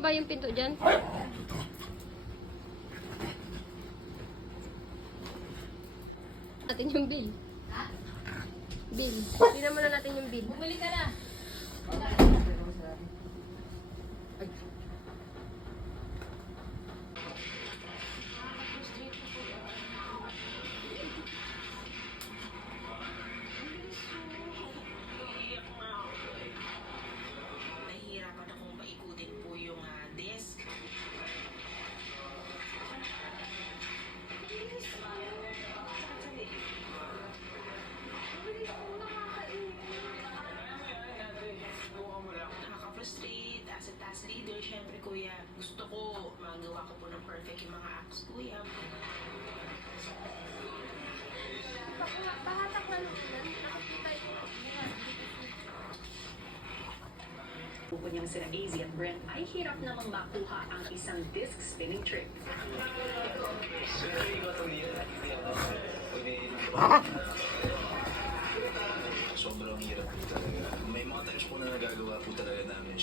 mo ba yung pinto dyan? Natin yung bill. Bill. Tingnan muna natin yung bill. Bumili ka na. Nahihirapan akong paikutin po yung desk. Nakaka-frustrate, as a task leader, syempre kuya, gusto ko magawa ko po ng perfect yung mga acts kuya. Buko niyang sila AZ at Brent ay hirap namang makuha ang isang disc spinning trick. Sobrang hirap po talaga. May mga times po na nagagawa po talaga namin